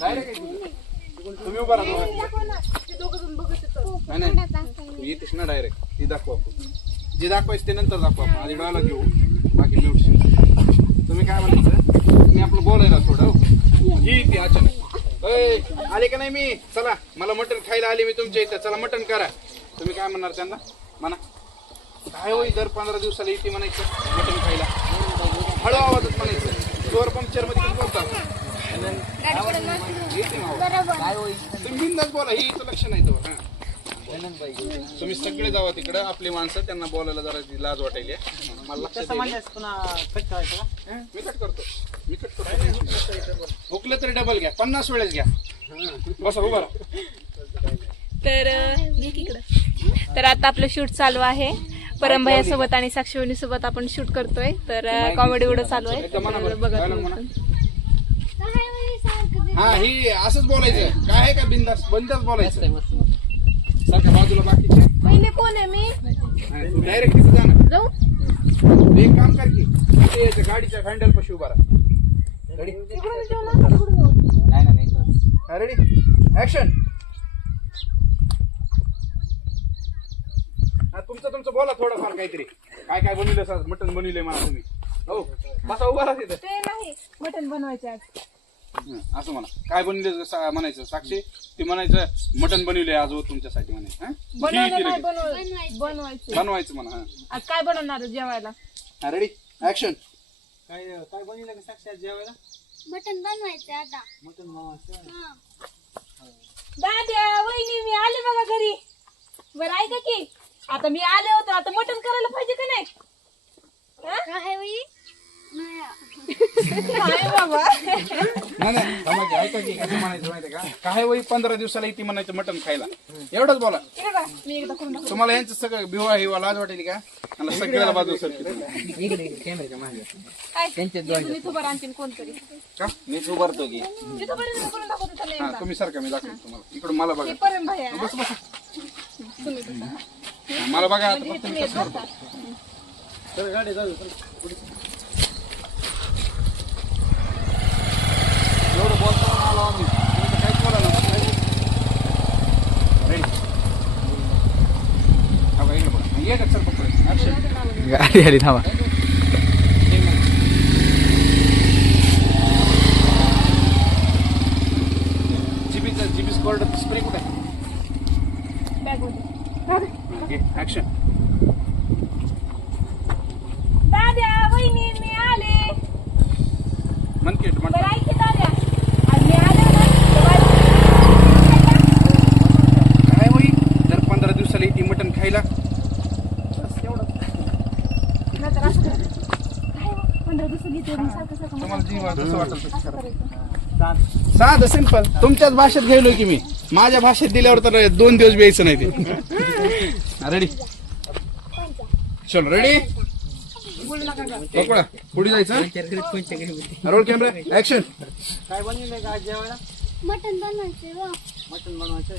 तुम्ही उभा राहा. नाही नाही येतेस ना डायरेक्ट ती दाखवू आपण. जे दाखवायचं ते नंतर दाखवू आपण. आधी डायलॉग घेऊ. बाकी म्यूट तुम्ही काय म्हणायचं तुम्ही आपलं बोलायला थोडं हो. ही ती अचानक. आले का नाही मी? चला मला मटण खायला आले मी तुमच्या इथं. चला मटण करा. तुम्ही काय म्हणणार त्यांना? म्हणा. काय होई दर पंधरा दिवसाला येते म्हणायचं? मटण खायला. हळू आवाजात म्हणायचं. जोर पंक्चरमध्ये किती बोलतात येते मावा. तुम्ही बिंदास बोला ही इथं लक्ष नाही तो हा तुम्ही सगळे जावा तिकडं. आपली माणसं त्यांना बोलायला जरा लाज वाटायली. मला लक्षात? मी कट करतो. मी कट करतो. हुकलं तरी डबल घ्या. पन्नास वेळेस घ्या. बसा उभा तर. तर आता आपलं शूट चालू आहे. परमभया सोबत आणि साक्षीवणी सोबत आपण शूट करतोय. तर कॉमेडी व्हिडिओ चालू आहे. बघा dialogue तुम्ही म्हणा. पण. हा ही असंच बोलायचं. काय आहे का बिंदास? बिंदास बोलायचं. सारख्या बाजूला बाकीचे पहिले कोण आहे मी? हा, तू डायरेक्ट तिथं जा ना. जाऊ. एक काम कर की इथे याच्या गाडीच्या हँडल पशी उभा राहा. रेडी नाही नाही नाही. रेडी ऍक्शन हा तुमचं तुमचं बोला थोडंफार काहीतरी. काय काय बनवलं सर? मटन बनवलंय मला तुम्ही. हो बसा उभा राहा तिथं. ते नाही मटण बनवायचे आज. असं म्हणा. काय बनवलं सा- म्हणायचं साक्षी? ते म्हणायचं मटन बनवलंय आज हो तुमच्यासाठी म्हणायचं? बनवलं केलं. बनवायचे. बनवायचे. म्हणा हा. आज काय बनवणार आहे जेवायला? हा रेडी ऍक्शन काय काय बनवलं का साक्षात जेवायला? मटण बनवायचं आता. मटन बनवायचं? हा. दाद्या वहिनी मी आले बघा घरी. बरं ऐका की. आता मी आले होते आता मटण करायला पाहिजे का नाही? काय नाही नाही थांबा ऐका की कसं म्हणायचं माहितीये का? काय वय पंधरा दिवसाला येते म्हणायचं मटन खायला? एवढंच बोला. हे बघा, मी एकदा करून दाखवते. तुम्हाला यांचं सगळं भिवा हिवा लाज वाटेल का? मला सगळ्याला बाजू सर का? मीच उभारतो की. दाखवते हा तुम्ही सारखं मी दाखवेन तुम्हाला. इकडून मला बघा. हे बस बस. हा, मला बघा आता फक्त मी कसं गाडी जाऊ एवढं बोलतो आलो आम्ही तुम्ही तर काहीच बोला ना रेडी हा बघा, इकडे बघा ये सर पकडे ऍक्शन गाडी आली थांबा जीबीचं जीबी स्कोर्ड स्प्रे कुठे आहे बॅगमध्ये. ऍक्शन दाद्या वहिनी मी आले मनकेट मन बरं ऐक की दाद्या आज मी आले ना तर काय होई दर पंधरा दिवसाला येते मटण खायला नंतर असं करायचं. काय हो, पंधरा दिवसांनी येते मी सारखं सारखं तुम्हाला जी वाटतं तसं वाटेल तसं असं करा. करायचं. साधं सिंपल तुमच्याच भाषेत गेलो की मी. माझ्या भाषेत दिल्यावर तर दोन दिवस द्यायचं नाही ते. रेडी चल रेडी पकडा. पुढे जायचं रोल कॅमेरा ऍक्शन काय बनवलं का आज जेवायला? मटण बनवायचं मटन बनवायचं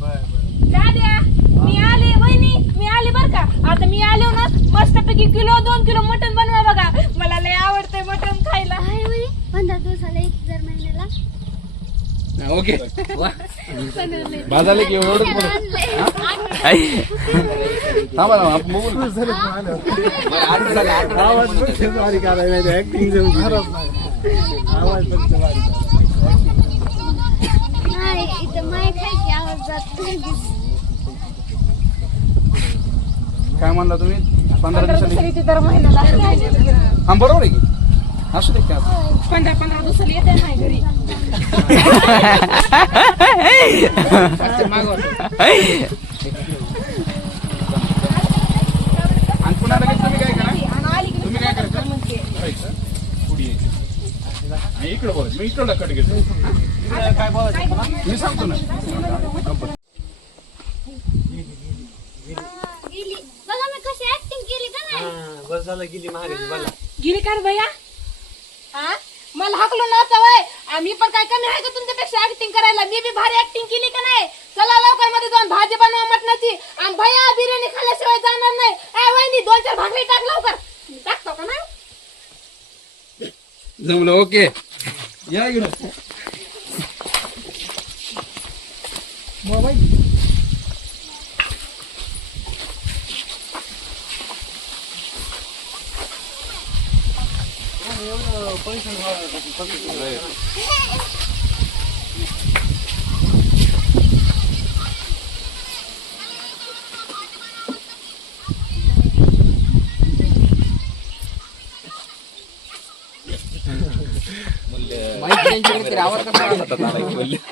बर बर. मी आले वहिनी मी आले बर का? आता मी आले ना मस्तपैकी किलो दोन किलो मटन बनवा बघा. मला लय आवडतंय मटन खायला. काय बाई पंधरा दिवसाला एक दर महिन्याला. ओके. भाजाले की आणलंय. थांबा थांबा आपण बघू ना. आवाज फक्त बारीक आला ऍक्टिंग आवाज फक्त बारीक नाही इथं माय खायची आवाज जात काय म्हणला तुम्ही? पंधरा दिवसांनी. दर महिन्याला हा बरोबर आहे की? असू दे काय पंधरा पंधरा दिवसाला येते नाही घरी. आणि पुन्हा लगेच तुम्ही काय करा? आणि आली की तुम्ही काय करायचं म्हणते करायचं पुढे यायचं. आणि इकडं बोल मी इकडं कट घेतो. काय बोलायचं? मी सांगतो ना. हा बस झालं गेली महागाई बोला. गिरी कर भैया? हा? मला हाकलो नव्हतं वय. मी पण काय कमी आहे का तुमच्यापेक्षा ऍक्टिंग करायला? मी बी भारी ऍक्टिंग केली का नाही? चला लवकरमध्ये जाऊन भाजी बनवा मटणाची. आणि भैया बिर्याणी खाल्ल्याशिवाय जाणार नाही. ए वहिनी दोन चार भाकरी टाक लवकर. टाकतो का ना जमलं ओके. या इकडं. मोबाईल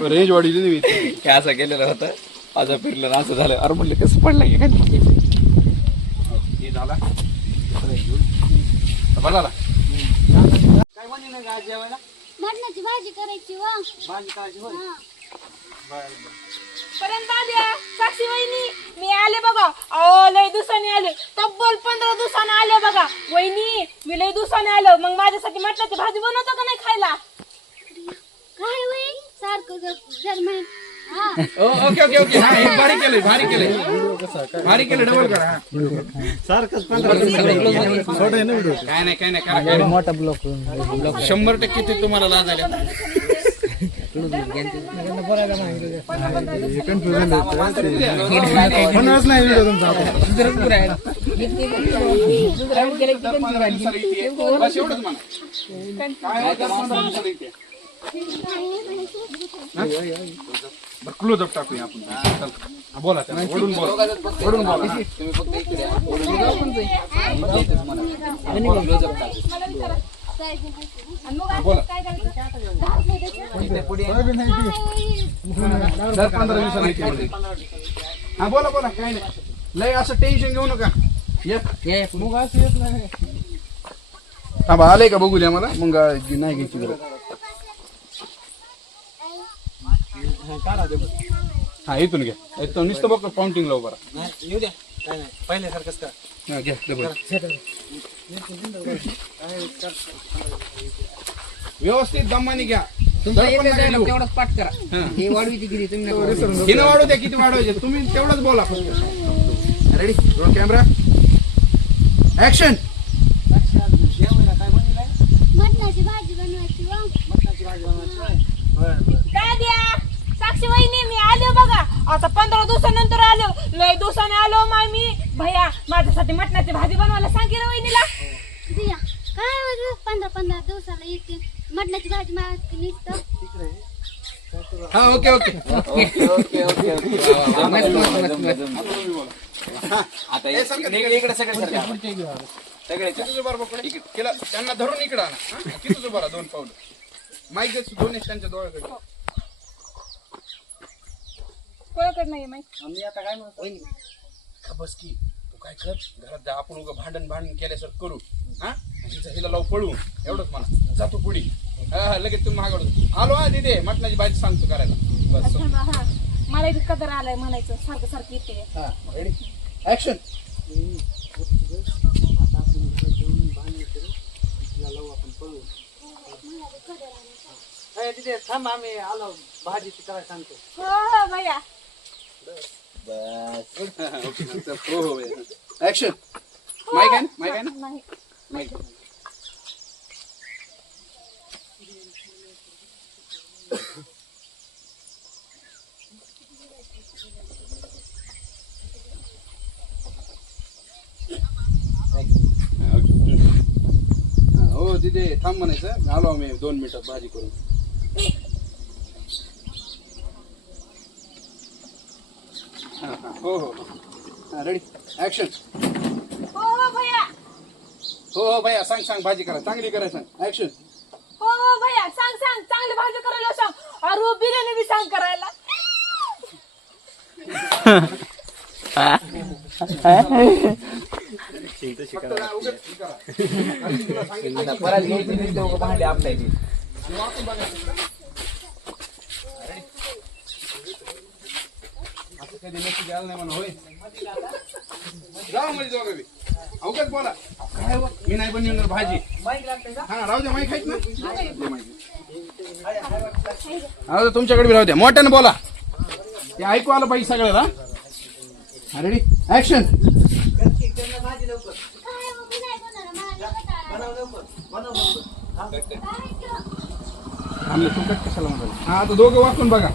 रेंज वाढली नाही असं केलेलं होतं असं फिरलं असं झालं. अरे म्हणलं कसं पडलं झाला. काय हे झाला बघा मटणाची भाजी करायची वा. हा. पर्यंत आल्या साक्षी वहिनी मी आले बघा. अहो लय दिवसाने आले. तब्बल पंधरा दिवसाने आले बघा. वहिनी मी लय दिवसाने आलो. मग माझ्यासाठी मटणाची भाजी बनवतो का नाही खायला? काय होय सारखं जर- जर म्हण ओके ओके ओके हा हे भारी केलंय भारी केलंय भारी केलं डबल करा हा. सारखंच पंधरा दिवसाला छोटा आहे ना व्हिडिओ काय नाही काय नाही करा काय नाही. मोठा ब्लॉक शंभर टक्के ते तुम्हाला लाज आल्या कन्फ्युजन म्हणूनच नाही व्हिडिओ तुमचा आता. बस एवढंच म्हणा काय होतं पंधरा दिवसाला इथे. क्लोज अप टाकूया आपण चल. हा, बोला त्याला. ओढून बोला ओढून बोला हा. तुम्ही फक्त इकडे या. म्हणा. Close up टाका. बोला काय करायचं इथे पुढे या. दर पंधरा दिवसाला इथे बोलू. हा बोला बोला काय नाही लय असं टेन्शन घेऊ नका ये मग असं येत नाही हा बा आलंय का बघू द्या मला मग नाही घ्यायची गरज हा इथून घ्या. इथून नुसतं बघ काउंटिंग लाव बरं येऊ द्या. काय नाही पहिल्यासारखंच का हा, घ्या डबल व्यवस्थित दमाने घ्या. तुमचं नका dialogue. तेवढाच पाठ करा. हा. हे वाढवीची गिरी तुम्ही नका वाढवू. हिनं वाढू द्या किती वाढवायचे? तुम्ही तेवढंच बोला रेडी कॅमेरा ऍक्शन मटणाची भाजी बनवायची वा काय द्या साक्षी वहिनी मी आलो बघा. आता पंधरा दिवसानंतर आलो. लय दिवसाने आलो माय मी. भैया माझ्यासाठी मटणाची भाजी बनवायला सांग की रे वहिनीला. दिया काय होतं पंधरा पंधरा दिवसाला येते मटणाची भाजी नुसतं. हा ओके ओके. आता इकडे सगळे. सगळे. त्यांना धरून इकडे आणा. हा? किती बरा दोन पावलं. माईक देत दोन त्यांच्या डोळ्याकडे. कोणाकडे नाही माहिती? का बस की तू काय कर? घरात जा आपण उगा भांडण भांडण केल्यासारखं करू. हा? हिचं हिला लावू पळू. एवढंच म्हणा. जातो पुढे. हा हा लगेच तुम्ही महागड आलो हा तिथे मटणाची भाजी सांगतो करायला. बस. थांबा, हा मला इथे कदर आलाय म्हणायचं. सारखं सारखं येते हा रेडी ऍक्शन तिथे थांब आम्ही आलो. भाजी करायला सांगतो. हो हो भैया. हो हो ऍक्शन माईक आहे ना? माईक आहे ना? माईक हो तिथे थांब म्हणायचं. आलो आम्ही दोन मिनिटात भाजी करून. हा, हा. हो हो. रेडी ऍक्शन हो हो भैया. हो हो भैया सांग सांग भाजी करा. चांगली करा सांग. ऍक्शन हो हो भैया सांग सांग. चांगली भाजी करायला सांग. अरे बिर्याणी बी सांग करायला. आपल्याची असं कधी नक्की नाही म्हणा होय. जाऊ म्हणजे जाऊ बोला काय हो? मी नाही बनवणार भाजी. हा राहू द्या माहिती आहेत ना. दे राहू द्या तुमच्याकडे बी राहू द्या. मोठ्याने बोला. ते ऐकू आलं पाहिजे सगळ्याला. रेडी ऍक्शन थांबले तू कट कशाला म्हणाला हा आता दोघं वाचून बघा.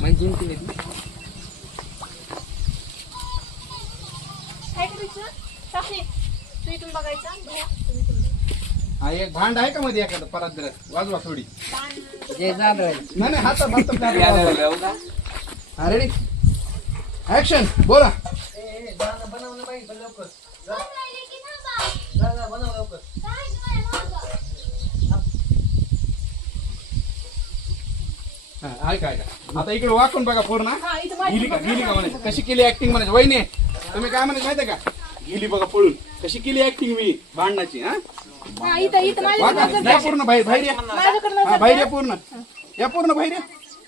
म्हणजे जिंकली ती. तुम्ही इथून बघायचं भैया तुम्ही इथून बघा. हा एक भांड आहे का मध्ये एखादं? परत जरा वाजवा थोडी. जे जाणं नाही नाही हातात हातात या वाजवा. लेवलला का? हा रेडी ऍक्शन बोला. हा, ऐका ऐका. आता इकडे वाकून बघा पूर्ण. हा इथं माझी गेली का? गेली का म्हणायचं? कशी केली ऍक्टिंग म्हणायची? वहिनी तुम्ही काय म्हणायचं माहितीये का? गेली बघा पळून. कशी केली ऍक्टिंग मी? भांडणाची हा? हा इथं इथं माझ्याकडे वाका नजर या द्या. पूर्ण बाहेर बाहेर या. माझ्याकडे हा नजर बाहेर द्या. या पूर्ण. या पूर्ण बाहेर या.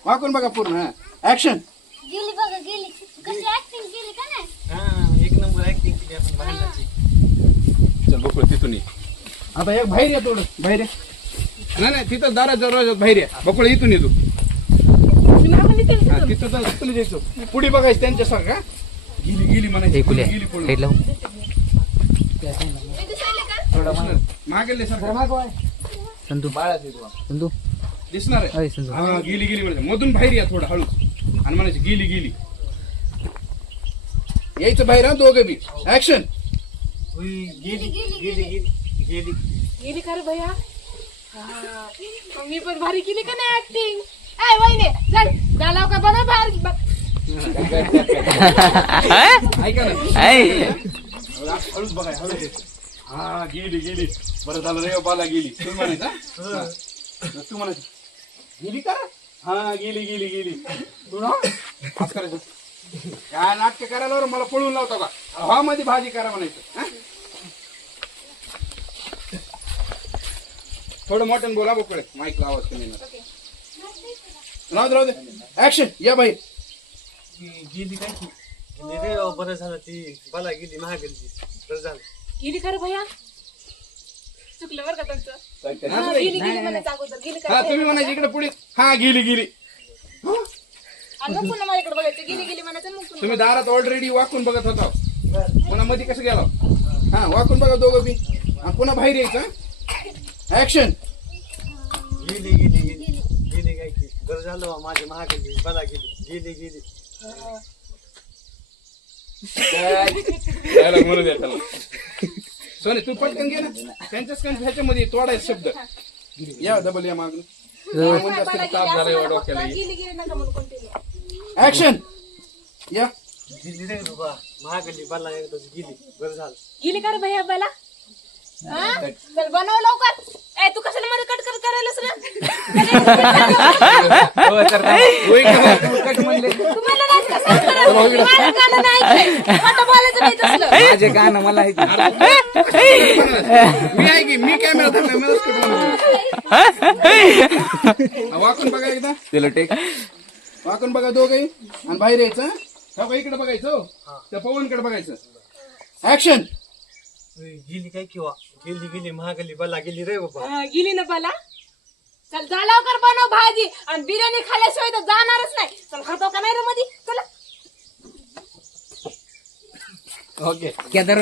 वाकून बघा पूर्ण हा. ऍक्शन गेली बघा गेली. कशी ऍक्टिंग केली का नाही? एक नंबर ऍक्टिंग केली आपण भांडणाची. चल बघू तिथून ये. आता एक बाहेर या थोडं. बाहेर या. नाही नाही तिथं दारात दरवाजात बाहेर या. बकुळ इथून येतो तुम्ही मागून इथं हा, तिथं तर तिथून जायचं पुढे बघायचं त्यांच्यासारखं हा? गेली गेली हे? मागेल सर संतू. बाळा संतू. दिसणार आहे. हा गेली गेली म्हणायचं. मधून बाहेर या थोडं हळू. आणि म्हणायची गेली गेली. यायचं बाहेर हा दोघं बी. ऍक्शन गेली गेली गेली गेली. गेली का रे भैया? हा. मी पण भारी केली का नाही ऍक्टिंग ए वहिने चल. का बघा भारी ब- ऐका ना हळूच बघाय हळू हा गेली गेली बरं झालं रे बाला गेली तू म्हणायचा तू म्हणायचं गेली का हा गेली गेली गेली तू ना असं करायचं काय नाट्य करायला बरं मला पळून लावतो का हा मध्ये भाजी करा म्हणायचं हा? थोडं मोठ्यानं बोला बोकडे माईक आवाज कमी राहू दे राहू दे. ऍक्शन या बाई. ती गेली काय की गेली रे अहो, बरं झालं ती. मला गेली महागली बरं झालं. गेली का रे भैया? चुकलं बरं का तुमचं? हा. गेली गेली म्हणायचं अगोदर. गेली का? हा रे? तुम्ही म्हणायचे इकडे पुढे. हा गेली गेली. आणि मग पुन्हा माझ्याकडे बघायचं. गेली गेली म्हणायचं मग पुन्हा तुम्ही दारात ऑलरेडी वाकून बघत होता. पुन्हा मध्ये कसं गेला? हा वाकून बघा दोघं बी. हा, पुन्हा बाहेर यायचं ऍक्शन गेली गेली गेली. गेली काय की बरं झालं बा, माझ्या महागली. मला गेली. गेली गेली. म्हणू द्या त्याला. सोने तू पटकन घे ना. त्यांच्याच कन ह्याच्यामध्ये तोडायचं शब्द. या डबल या मागून. म्हणजे असं ताप झालाय गेली डोक्याला असं गेली गेली नका म्हणून कोणते ऍक्शन या. गेली रे बाबा महागली मला एकदा गेली बरं झालं गेली का रे भैया बाला हा? चल बनव लवकर. ए तू कशाला मध्ये कट कर करायलास ना. कट म्हणले. माझं गाणं मला मी आहे की मी कॅमेरा धरला वाकून बघा एकदा चलो टेक वाकून बघा दोघही आणि बाहेर यायचं हा बघा इकडे बघायचं हो. त्या पवनकडे बघायचं ऍक्शन गेली काय किंवा? गेली गेली महागली मला गेली रे बाबा. गेली ना बाला. चल जा लवकर बनव भाजी. आणि बिर्याणी खाल्ल्याशिवाय तर जाणारच नाही. चल खातो का नाही रे मधी? चला. ओके. केदार